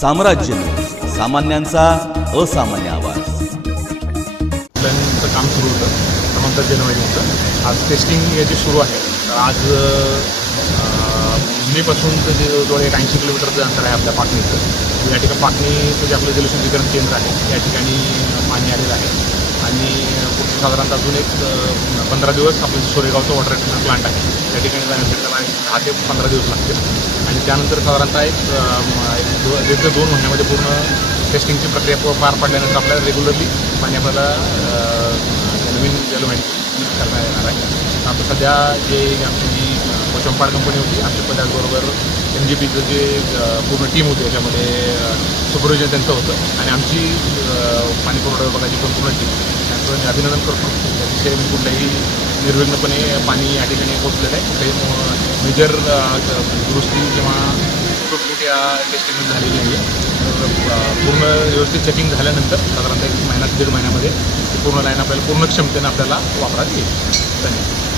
साम्राज्य, सामान्यांचा असामान्य आवाज. काम सुरू होतं समांतर जनवाहिनीचं. आज टेस्टिंग याची सुरू आहे. आज मुंबईपासून जे जवळ 80 किलोमीटरचं अंतर आहे आपल्या पाटणीचं. या ठिकाणी पाटणीचं जे आपलं जलशुद्धीकरण केंद्र आहे या ठिकाणी पाणी आलेलं आहे आणि पुढचं साधारणतः अजून एक 15 दिवस आपलं सोरेगावचं वॉटर ट्रीटमेंट प्लांट आहे त्या ठिकाणी जाण्यासाठी त्याला 10 ते 15 दिवस लागतील आणि त्यानंतर साधारणतः एक 1.5 ते 2 महिन्यामध्ये पूर्ण टेस्टिंगची प्रक्रिया पार पडल्यानंतर आपल्याला रेग्युलरली पाणी आपल्याला नवीन जलवाहिनी करण्यात येणार आहे. आता सध्या जे आमची जी चंपाड कंपनी होती आमच्या त्याचबरोबर MGPचं जे पूर्ण टीम होती याच्यामध्ये सुपरविजन त्यांचं होतं आणि आमची पाणी पुरवठा विभागाची पण पूर्ण टीम त्यांचं मी अभिनंदन करतो. त्याविषयी मी कुठल्याही निर्विघ्नपणे पाणी या ठिकाणी पोहोचलेलं आहे. कुठल्याही मेजर दुरुस्ती किंवा तुटफूट या टेस्टिंग झालेली नाही आहे. पूर्ण व्यवस्थित चेकिंग झाल्यानंतर साधारणतः 1 महिना ते 1.5 महिन्यामध्ये पूर्ण लाईन आपल्याला पूर्ण क्षमतेनं आपल्याला वापरात येईल. धन्यवाद.